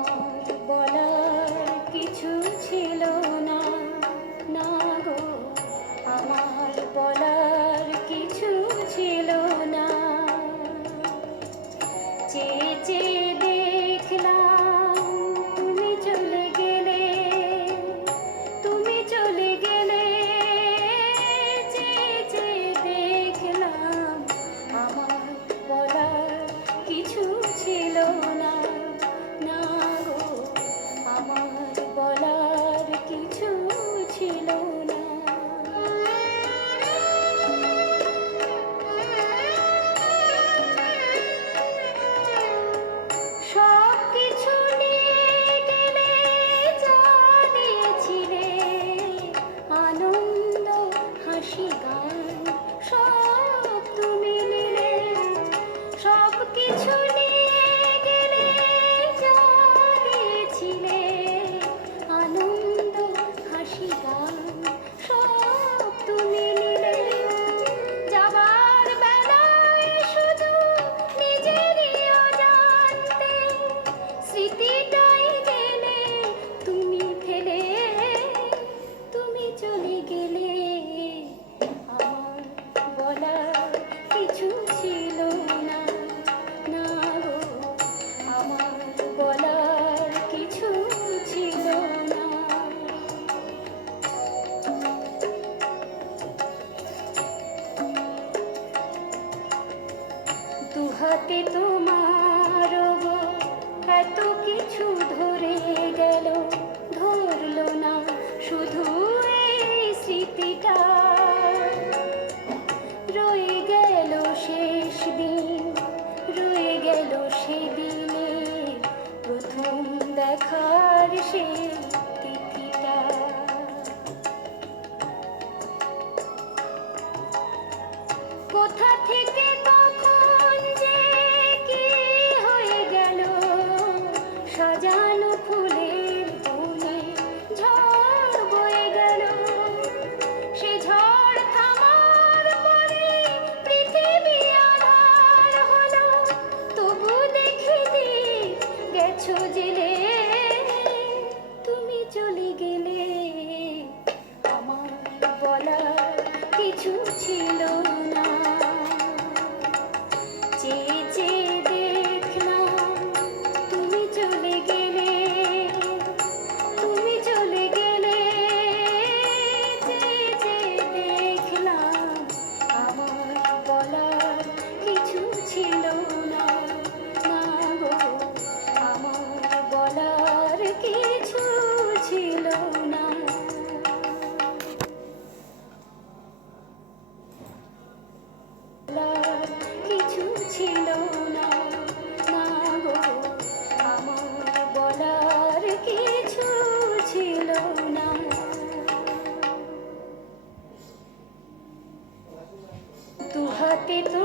আমার বলার কিছু ছিল না, না গো, আমার বলার কিছু ছিল না। চেয়ে চেয়ে দেখলাম তুমি চলে গেলে, তুমি চলে গেলে। চেয়ে চেয়ে দেখলাম আমার বলার কিছু ছিল না, না গো, আমার বলার কিছু ছিল না। সব কিছু নিয়ে গেলে, যা দিয়েছিলে আনন্দ হাসি গান, সব তুমি নিলে। সব কিছু নিয়ে গেলে, যা দিয়েছিলে আনন্দ হাসি গান, সব তুমি নিলে। যাবার বেলায় শুধু নিজেরই অজান্তে স্মৃতিটাই গেলে তুমি ফেলে, তুমি চলে গেলে। আমার বলার কিছু ছিল না, না গো, আমার বলার কিছু ছিল না। দুহাতে তোমার গো এত কিছু ধরে গেল, ধরলো না শুধু এই স্মৃতিটা। রয়ে গেল শেষ দিন, রয়ে গেল সেদিনে প্রথম দেখার সেই তিথিটা। কোথা থেকে কখন যে কি হয়ে গেল, সাজানো ফুলের বনে ঝড় বয়ে গেল। সে ঝড় থামার পরে পৃথিবী আধার হলো, তবু দেখিনি গেছো জেলে। তুমি চলে গেলে, আমার বলার কিছু ছিল না। চেয়ে চেয়ে দেখলাম তুমি চলে গেলে, তুমি চলে গেলে। চেয়ে চেয়ে দেখলাম আমার বলার কিছু ছিল না, না গো, আমার বলার কিছু ছিল না। বলার কিছু ছিল না, না গো, আমার বলার কিছু ছিল না। দুহাতে তো